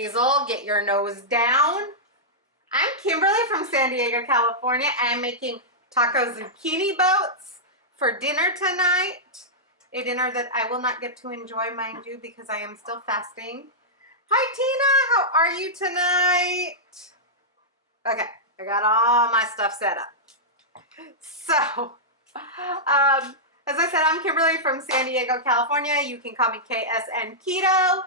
Hazel, get your nose down. I'm Kimberly from San Diego, California. I'm making taco zucchini boats for dinner tonight. A dinner that I will not get to enjoy, mind you, because I am still fasting. Hi, Tina. How are you tonight? Okay, I got all my stuff set up. So, as I said, I'm Kimberly from San Diego, California. You can call me KSN Keto.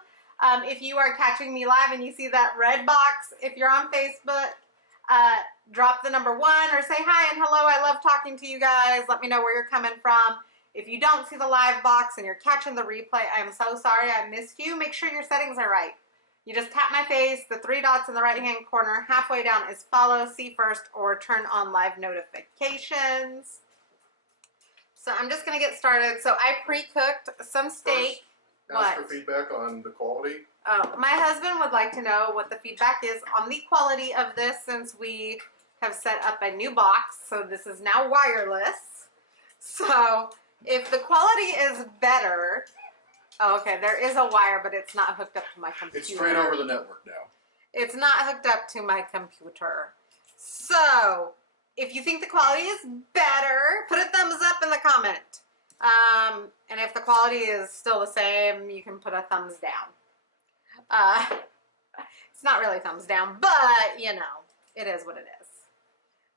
If you are catching me live and you see that red box, if you're on Facebook, drop the number 1 or say hi and hello. I love talking to you guys. Let me know where you're coming from. If you don't see the live box and you're catching the replay, I'm so sorry I missed you. Make sure your settings are right. You just tap my face, the 3 dots in the right-hand corner. Halfway down is follow, see first, or turn on live notifications. So I'm just going to get started. So I pre-cooked some steak. Ask for feedback on the quality. My husband would like to know what the feedback is on the quality of this, since we have set up a new box. So this is now wireless. So if the quality is better, okay, there is a wire, but it's not hooked up to my computer. It's straight over the network now. It's not hooked up to my computer. So if you think the quality is better, put a thumbs up in the comment. And if the quality is still the same, you can put a thumbs down. It's not really thumbs down, but you know, it is what it is.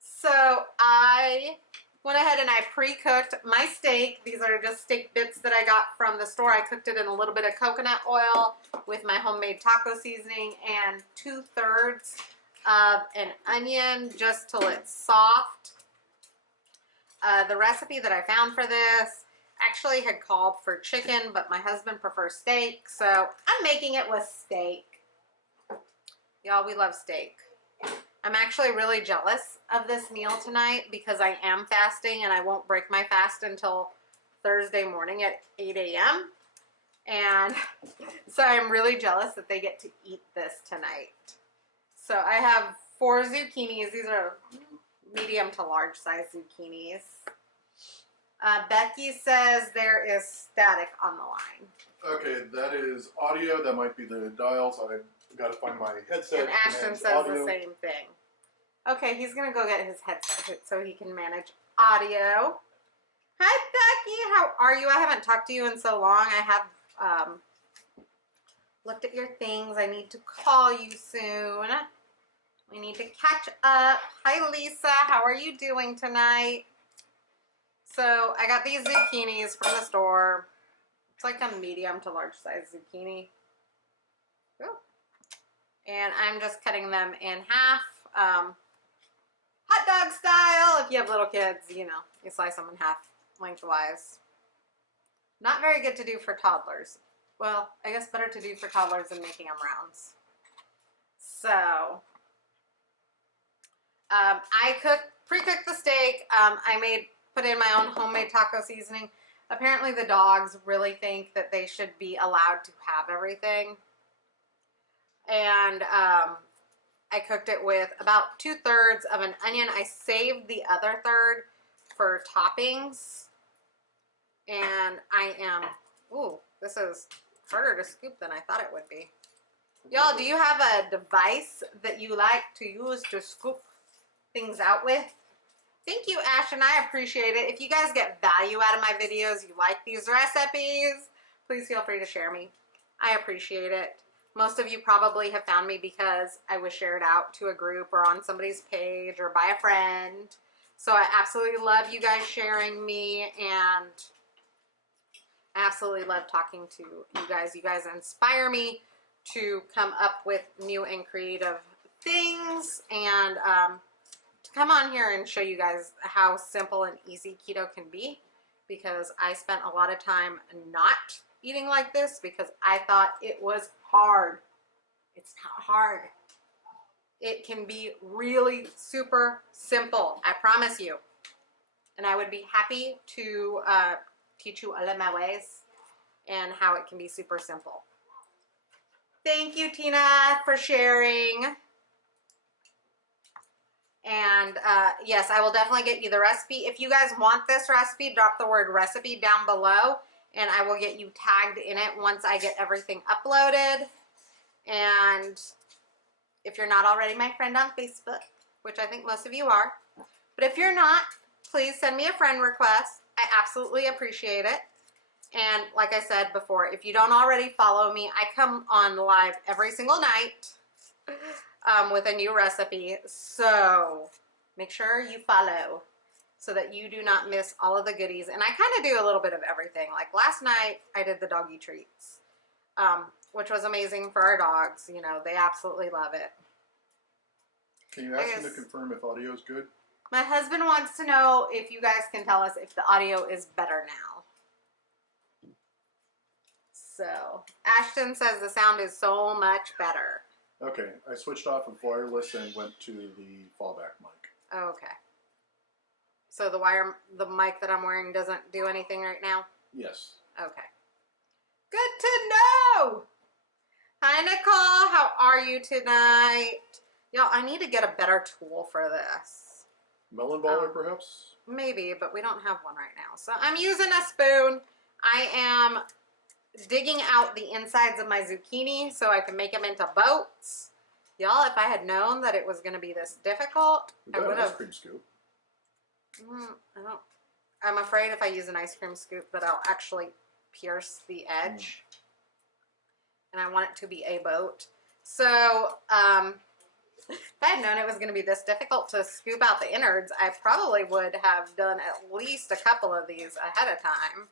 So I went ahead and I pre-cooked my steak. These are just steak bits that I got from the store. I cooked it in a little bit of coconut oil with my homemade taco seasoning and 2/3 of an onion just till it's soft. The recipe that I found for this actually had called for chicken, but my husband prefers steak, so I'm making it with steak. Y'all, we love steak. I'm actually really jealous of this meal tonight because I am fasting and I won't break my fast until Thursday morning at 8 a.m. And so I'm really jealous that they get to eat this tonight. So I have 4 zucchinis. These are medium to large size zucchinis. Becky says there is static on the line. Okay, that is audio. That might be the dials. I've got to find my headset. And Ashton says audio. The same thing. Okay, he's going to go get his headset so he can manage audio. Hi, Becky. How are you? I haven't talked to you in so long. I have looked at your things. I need to call you soon. We need to catch up. Hi, Lisa. How are you doing tonight? So I got these zucchinis from the store. It's like a medium to large size zucchini. Ooh. And I'm just cutting them in half. Hot dog style. If you have little kids, you know, you slice them in half lengthwise. Not very good to do for toddlers. Well, I guess better to do for toddlers than making them rounds. So I pre-cooked the steak. I put in my own homemade taco seasoning. Apparently the dogs really think that they should be allowed to have everything. And I cooked it with about 2/3 of an onion. I saved the other third for toppings. And ooh, this is harder to scoop than I thought it would be. Y'all, do you have a device that you like to use to scoop things out with? Thank you, Ashton. I appreciate it. If you guys get value out of my videos, you like these recipes, please feel free to share me. I appreciate it. Most of you probably have found me because I was shared out to a group or on somebody's page or by a friend. So I absolutely love you guys sharing me, and I absolutely love talking to you guys. You guys inspire me to come up with new and creative things, and to come on here and show you guys how simple and easy keto can be, because I spent a lot of time not eating like this because I thought it was hard. It's not hard. It can be really super simple, I promise you. And I would be happy to teach you all of my ways and how it can be super simple. Thank you, Tina, for sharing. And yes, I will definitely get you the recipe. If you guys want this recipe, drop the word recipe down below and I will get you tagged in it once I get everything uploaded. And if you're not already my friend on Facebook, which I think most of you are, but if you're not, please send me a friend request. I absolutely appreciate it. And like I said before, if you don't already follow me, I come on live every single night with a new recipe. So make sure you follow so that you do not miss all of the goodies. And I kind of do a little bit of everything. Like last night, I did the doggy treats, which was amazing for our dogs. You know, they absolutely love it. Can you ask him to confirm if audio is good? My husband wants to know if you guys can tell us if the audio is better now. So, Ashton says the sound is so much better. Okay, I switched off of wireless and went to the fallback mic. Okay. So the mic that I'm wearing doesn't do anything right now? Yes. Okay. Good to know! Hi, Nicole. How are you tonight? Y'all, I need to get a better tool for this. Melon baller, perhaps? Maybe, but we don't have one right now. So I'm using a spoon. I am digging out the insides of my zucchini so I can make them into boats. Y'all, if I had known that it was going to be this difficult, I would have. Ice cream scoop. I'm afraid if I use an ice cream scoop that I'll actually pierce the edge. And I want it to be a boat. So, if I had known it was going to be this difficult to scoop out the innards, I probably would have done at least a couple of these ahead of time.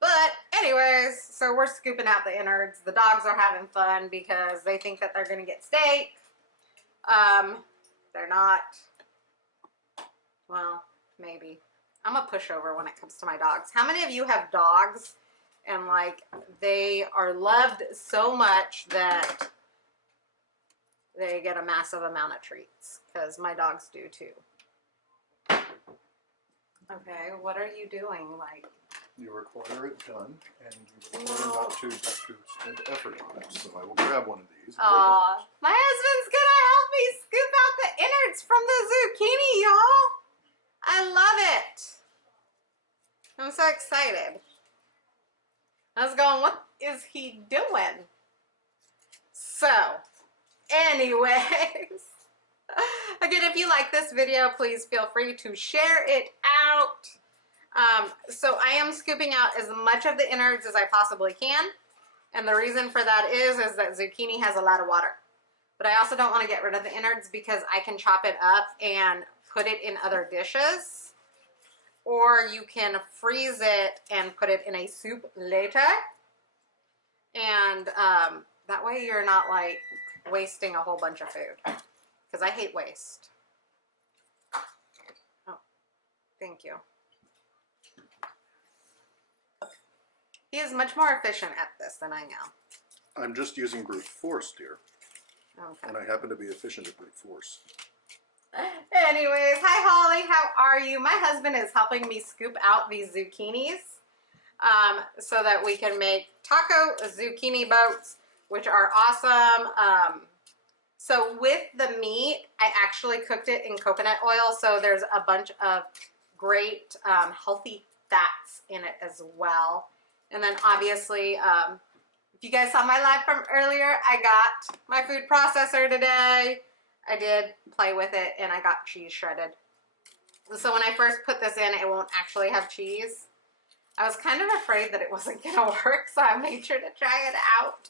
But anyways, so we're scooping out the innards. The dogs are having fun because they think that they're going to get steak. They're not. Well, maybe. I'm a pushover when it comes to my dogs. How many of you have dogs and like they are loved so much that they get a massive amount of treats? Because my dogs do too. Okay, what are you doing? Like, you require it done, and you require not to spend effort on it. So I will grab one of these. Aw, my husband's gonna help me scoop out the innards from the zucchini, y'all. I love it. I'm so excited. I was going, what is he doing? So, anyways, again, if you like this video, please feel free to share it out. So I am scooping out as much of the innards as I possibly can. And the reason for that is that zucchini has a lot of water. But I also don't want to get rid of the innards because I can chop it up and put it in other dishes. Or you can freeze it and put it in a soup later. And that way you're not like wasting a whole bunch of food. Because I hate waste. Oh, thank you. He is much more efficient at this than I am. I'm just using brute force, dear. Okay. And I happen to be efficient at brute force. Anyways, hi Holly, how are you? My husband is helping me scoop out these zucchinis so that we can make taco zucchini boats, which are awesome. So with the meat, I actually cooked it in coconut oil, so there's a bunch of great healthy fats in it as well. And then obviously, if you guys saw my live from earlier, I got my food processor today. I did play with it and I got cheese shredded. So when I first put this in, it won't actually have cheese. I was kind of afraid that it wasn't going to work, so I made sure to try it out.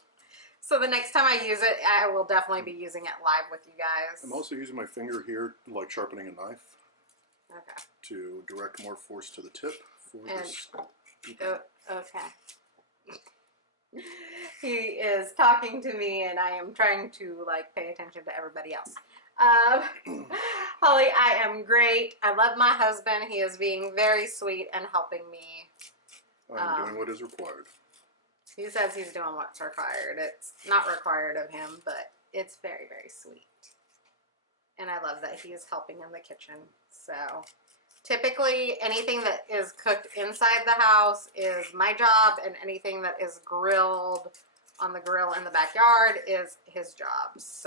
So the next time I use it, I will definitely be using it live with you guys. I'm also using my finger here, like sharpening a knife. Okay. To direct more force to the tip for this. Okay. He is talking to me and I am trying to like pay attention to everybody else. Holly, I am great. I love my husband. He is being very sweet and helping me. I'm doing what is required. He says he's doing what's required. It's not required of him, but it's very, very sweet. And I love that he is helping in the kitchen. So typically anything that is cooked inside the house is my job, and anything that is grilled on the grill in the backyard is his job. So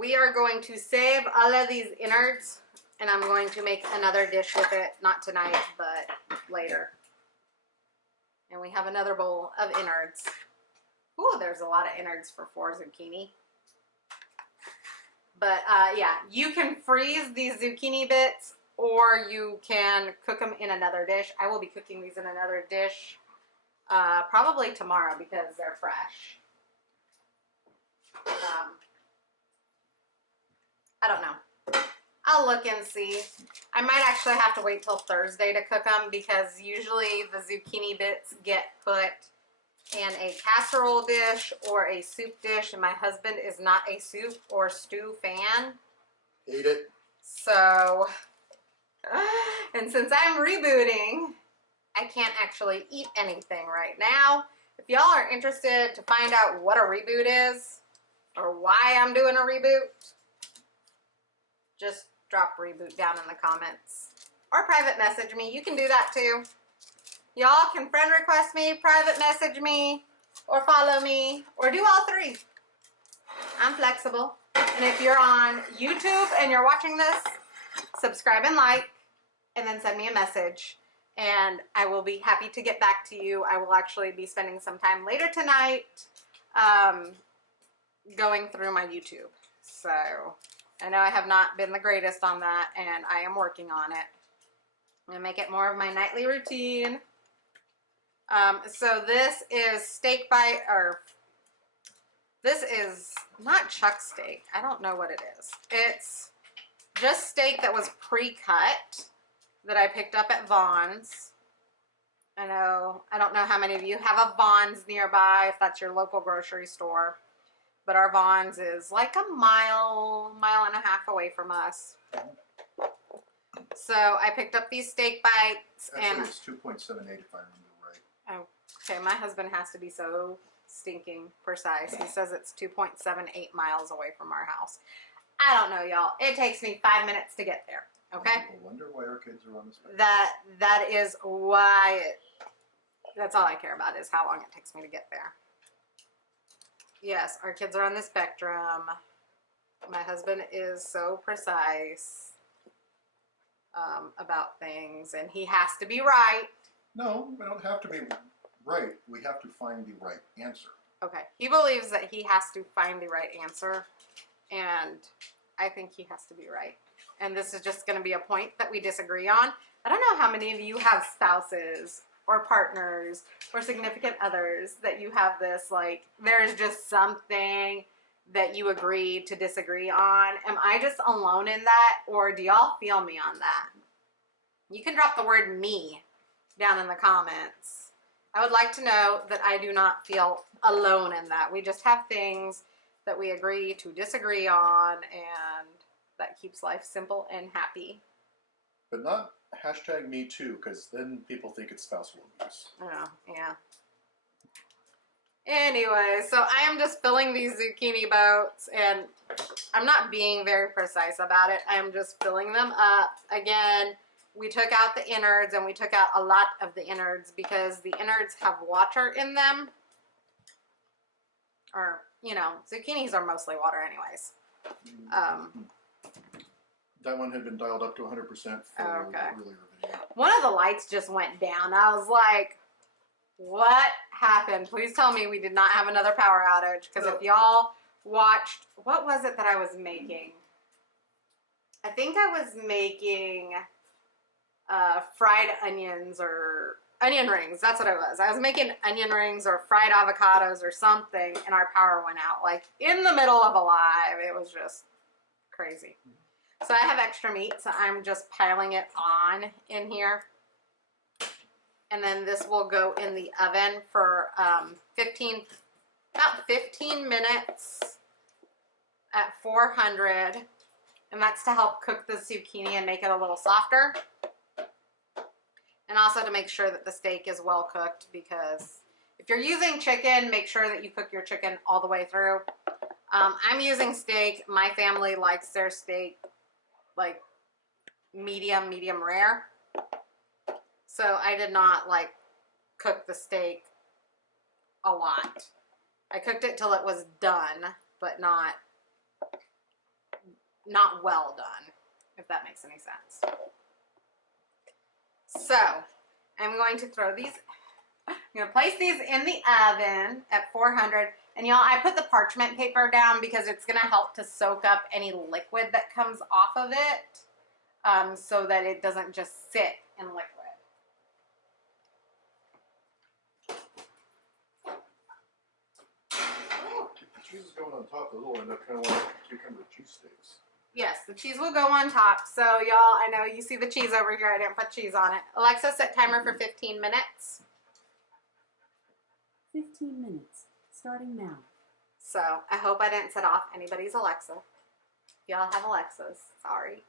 we are going to save all of these innards, and I'm going to make another dish with it, not tonight, but later. And we have another bowl of innards. Ooh, there's a lot of innards for 4 zucchini. But yeah, you can freeze these zucchini bits or you can cook them in another dish. I will be cooking these in another dish probably tomorrow because they're fresh. I don't know. I'll look and see. I might actually have to wait till Thursday to cook them because usually the zucchini bits get put in a casserole dish or a soup dish, and my husband is not a soup or stew fan. Eat it. So, and since I'm rebooting, I can't actually eat anything right now. If y'all are interested to find out what a reboot is or why I'm doing a reboot, just drop reboot down in the comments or private message me. You can do that too. Y'all can friend request me, private message me, or follow me, or do all 3. I'm flexible. And if you're on YouTube and you're watching this, subscribe and like, and then send me a message. And I will be happy to get back to you. I will actually be spending some time later tonight going through my YouTube. So I know I have not been the greatest on that, and I am working on it. I'm gonna make it more of my nightly routine. So this is steak bite, or this is not chuck steak. I don't know what it is. It's just steak that was pre-cut that I picked up at Vaughn's. I don't know how many of you have a Vaughn's nearby, if that's your local grocery store. But our Vaughn's is like a mile and a half away from us. So I picked up these steak bites. Actually, and it's 2.78 if I remember right. Oh, okay. My husband has to be so stinking precise. He says it's 2.78 miles away from our house. I don't know, y'all. It takes me 5 minutes to get there. Okay? People wonder why our kids are on the spectrum. That is why that's all I care about is how long it takes me to get there. Yes, our kids are on the spectrum. My husband is so precise about things, and he has to be right. No, we don't have to be right. We have to find the right answer. Okay. He believes that he has to find the right answer, and I think he has to be right. And this is just going to be a point that we disagree on. I don't know how many of you have spouses or partners or significant others that you have this, like, there's just something that you agree to disagree on. Am I just alone in that, or do y'all feel me on that? You can drop the word me down in the comments. I would like to know that I do not feel alone in that. We just have things that we agree to disagree on, and that keeps life simple and happy. But not hashtag me too, because then people think it's spousal abuse. Oh, yeah. Anyway, so I am just filling these zucchini boats, and I'm not being very precise about it. I am just filling them up. Again, we took out the innards, and we took out a lot of the innards because the innards have water in them. Or, you know, zucchinis are mostly water anyways. That one had been dialed up to 100% for Okay. the earlier video. One of the lights just went down. I was like, what happened? Please tell me we did not have another power outage. Because if y'all watched, what was it that I was making? I think I was making fried onions or onion rings. That's what it was. I was making onion rings or fried avocados or something, and our power went out. Like, in the middle of a live. It was just crazy. So I have extra meat, so I'm just piling it on in here. And then this will go in the oven for about 15 minutes at 400. And that's to help cook the zucchini and make it a little softer. And also to make sure that the steak is well cooked, because if you're using chicken, make sure that you cook your chicken all the way through. I'm using steak. My family likes their steak like medium rare. So I did not like cook the steak a lot. I cooked it till it was done, but not well done, if that makes any sense. So I'm going to throw these. I'm going to place these in the oven at 400. And y'all, I put the parchment paper down because it's going to help to soak up any liquid that comes off of it, so that it doesn't just sit in liquid. The cheese is going on top. Those will end up kind of like cucumber cheesesteaks. Yes, the cheese will go on top. So y'all, I know you see the cheese over here. I didn't put cheese on it. Alexa, set timer for 15 minutes. 15 minutes, starting now. So I hope I didn't set off anybody's Alexa. Y'all have Alexas, sorry.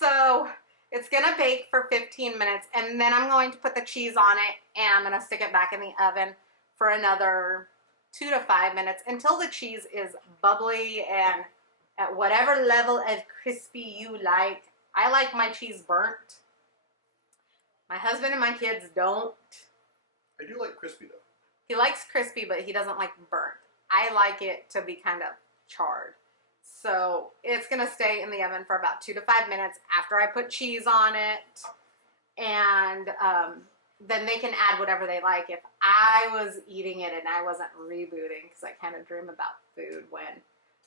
So it's gonna bake for 15 minutes, and then I'm going to put the cheese on it, and I'm gonna stick it back in the oven for another 2 to 5 minutes until the cheese is bubbly and at whatever level of crispy you like. I like my cheese burnt. My husband and my kids don't. I do like crispy though. He likes crispy, but he doesn't like burnt. I like it to be kind of charred. So it's going to stay in the oven for about 2 to 5 minutes after I put cheese on it. And then they can add whatever they like. If I was eating it and I wasn't rebooting, because I kind of dream about food when...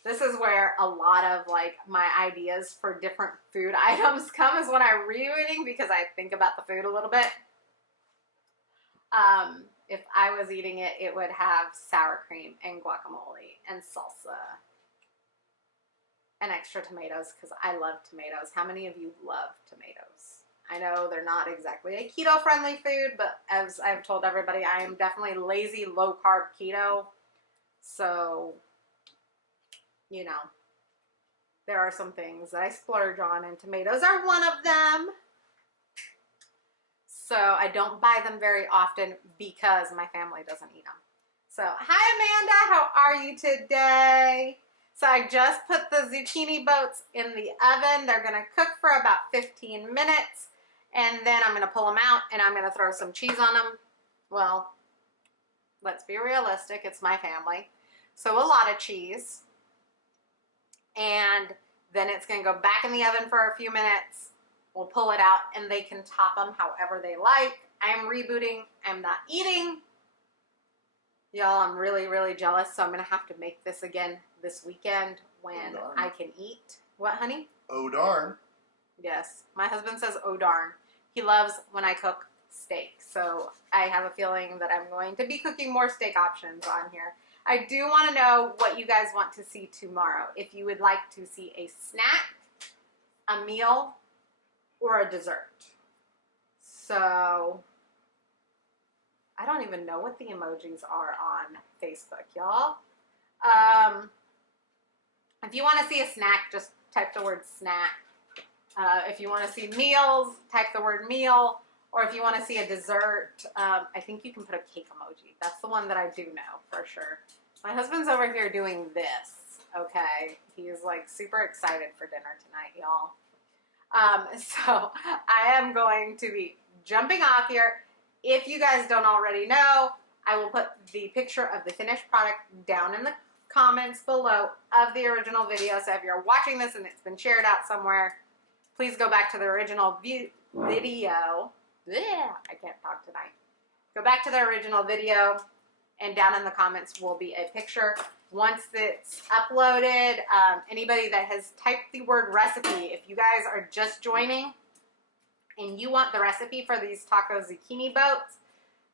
This is where a lot of like my ideas for different food items come, is when I'm rebooting, because I think about the food a little bit. If I was eating it, it would have sour cream and guacamole and salsa and extra tomatoes, because I love tomatoes. How many of you love tomatoes? I know they're not exactly a keto-friendly food, but as I've told everybody, I am definitely lazy, low-carb keto. So, you know, there are some things that I splurge on, and tomatoes are one of them. So I don't buy them very often because my family doesn't eat them. So, hi Amanda, how are you today? So I just put the zucchini boats in the oven. They're gonna cook for about 15 minutes, and then I'm gonna pull them out and I'm gonna throw some cheese on them. Well, let's be realistic, it's my family. So a lot of cheese. And then it's gonna go back in the oven for a few minutes. We'll pull it out and they can top them however they like. I'm rebooting, I'm not eating. Y'all, I'm really, really jealous, so I'm gonna have to make this again this weekend when I can eat. What, honey? Oh darn. Yes, my husband says, oh darn. He loves when I cook steak, so I have a feeling that I'm going to be cooking more steak options on here. I do want to know what you guys want to see tomorrow. If you would like to see a snack, a meal, or a dessert. So, I don't even know what the emojis are on Facebook, y'all. If you want to see a snack, just type the word snack. If you want to see meals, type the word meal. Or if you want to see a dessert, I think you can put a cake emoji. That's the one that I do know for sure. My husband's over here doing this, okay? He's like super excited for dinner tonight, y'all. So I am going to be jumping off here. If you guys don't already know, I will put the picture of the finished product down in the comments below of the original video. So if you're watching this and it's been shared out somewhere, please go back to the original video. Yeah, I can't talk tonight. Go back to the original video, and down in the comments will be a picture. Once it's uploaded, anybody that has typed the word recipe, if you guys are just joining and you want the recipe for these taco zucchini boats,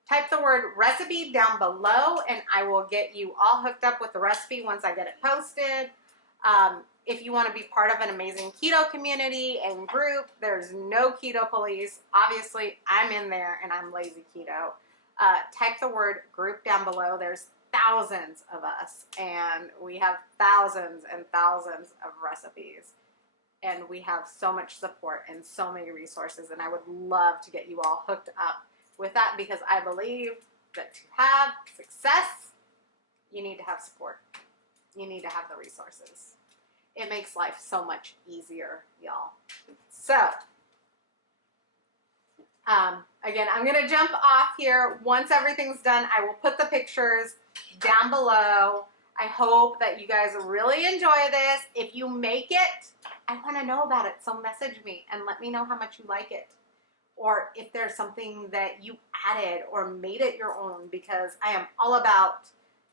type the word recipe down below and I will get you all hooked up with the recipe once I get it posted. If you want to be part of an amazing keto community and group, there's no keto police. Obviously, I'm in there and I'm lazy keto. Type the word group down below. There's thousands of us and we have thousands and thousands of recipes. And we have so much support and so many resources, and I would love to get you all hooked up with that, because I believe that to have success, you need to have support. You need to have the resources. It makes life so much easier, y'all. So, again, I'm going to jump off here. Once everything's done, I will put the pictures down below. I hope that you guys really enjoy this. If you make it, I want to know about it, so message me and let me know how much you like it. or if there's something that you added or made it your own, because I am all about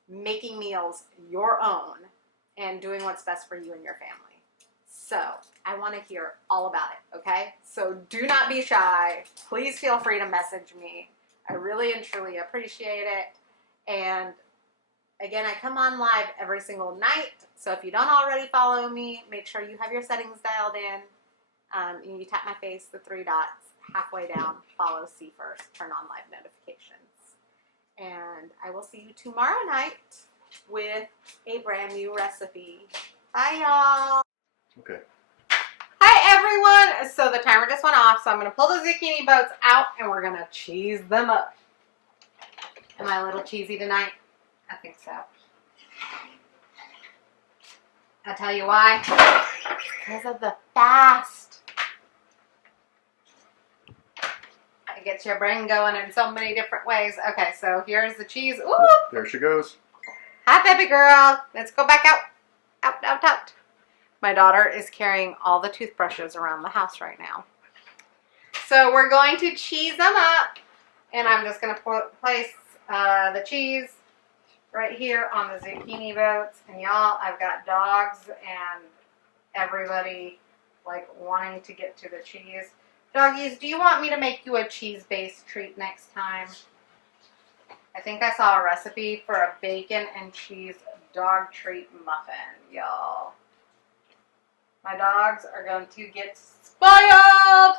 making meals your own and doing what's best for you and your family. So I want to hear all about it, okay? So do not be shy. Please feel free to message me. I really and truly appreciate it. And again, I come on live every single night. So if you don't already follow me, make sure you have your settings dialed in. And you tap my face, the 3 dots, halfway down, follow, see first, turn on live notifications. And I will see you tomorrow night with a brand new recipe. Bye, y'all. Okay. Hi, everyone. So the timer just went off, so I'm going to pull the zucchini boats out, and we're going to cheese them up. Am I a little cheesy tonight? I think so. I'll tell you why. Because of the fast. It gets your brain going in so many different ways. Okay, so here's the cheese. Ooh! There she goes. Hi, baby girl. Let's go back out. Out, out, out. My daughter is carrying all the toothbrushes around the house right now. So we're going to cheese them up. And I'm just going to place the cheese right here on the zucchini boats. And y'all, I've got dogs and everybody like wanting to get to the cheese. Doggies, do you want me to make you a cheese-based treat next time? I think I saw a recipe for a bacon and cheese dog treat muffin, y'all. My dogs are going to get spoiled.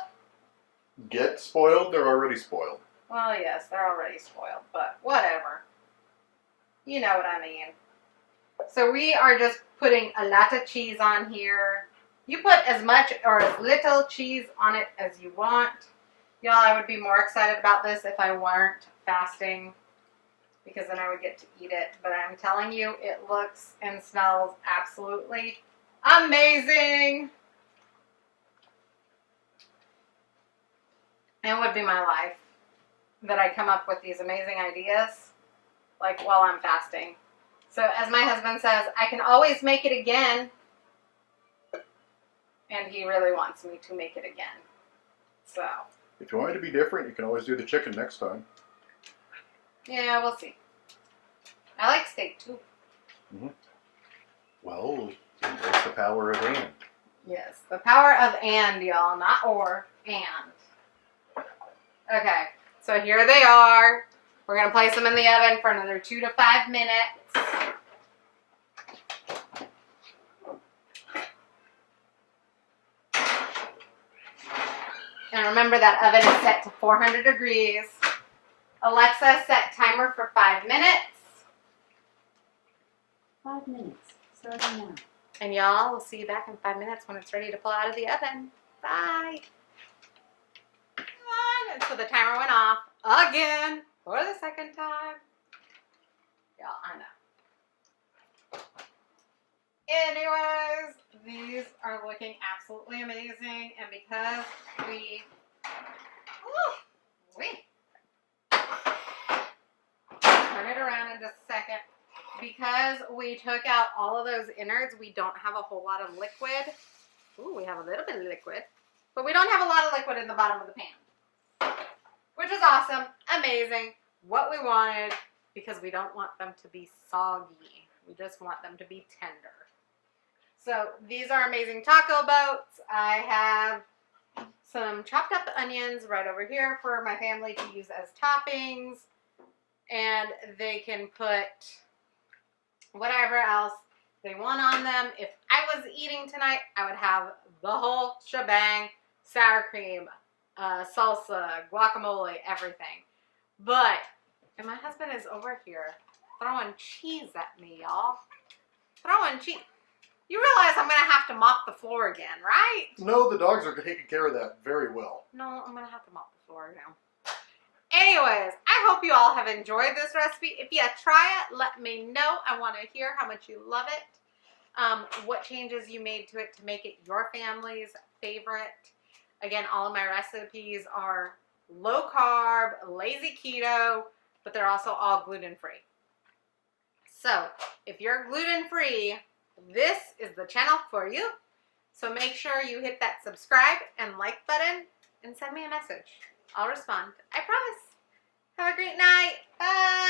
Get spoiled? They're already spoiled. Well, yes, they're already spoiled, but whatever. You know what I mean. So we are just putting a lot of cheese on here. You put as much or as little cheese on it as you want. Y'all, I would be more excited about this if I weren't fasting, because then I would get to eat it. But I'm telling you, it looks and smells absolutely amazing. It would be my life that I come up with these amazing ideas, like while I'm fasting. So as my husband says, I can always make it again. And he really wants me to make it again. So. If you want it to be different, you can always do the chicken next time. Yeah, we'll see. I like steak too. Mm-hmm. Well, embrace the power of and. Yes, the power of and, y'all, not or, and. Okay, so here they are. We're going to place them in the oven for another 2 to 5 minutes. And remember that oven is set to 400 degrees. Alexa, set timer for 5 minutes. 5 minutes. Starting now. And y'all, we'll see you back in 5 minutes when it's ready to pull out of the oven. Bye. And so the timer went off again for the second time. Y'all, I know. Anyways, these are looking absolutely amazing. And because we turn it around in just a second. Because we took out all of those innards, we don't have a whole lot of liquid. Ooh, we have a little bit of liquid. But we don't have a lot of liquid in the bottom of the pan. Which is awesome, amazing, what we wanted, because we don't want them to be soggy. We just want them to be tender. So these are amazing taco boats. I have some chopped up onions right over here for my family to use as toppings. And they can put whatever else they want on them. If I was eating tonight, I would have the whole shebang, sour cream, salsa, guacamole, everything. But, and my husband is over here throwing cheese at me, y'all. Throwing cheese. You realize I'm going to have to mop the floor again, right? No, the dogs are taking care of that very well. No, I'm going to have to mop the floor now. Anyways, I hope you all have enjoyed this recipe. If you try it, let me know. I want to hear how much you love it. What changes you made to it to make it your family's favorite. Again, all of my recipes are low carb, lazy keto, but they're also all gluten free. So if you're gluten free, this is the channel for you. So make sure you hit that subscribe and like button and send me a message. I'll respond. I promise. Have a great night. Bye.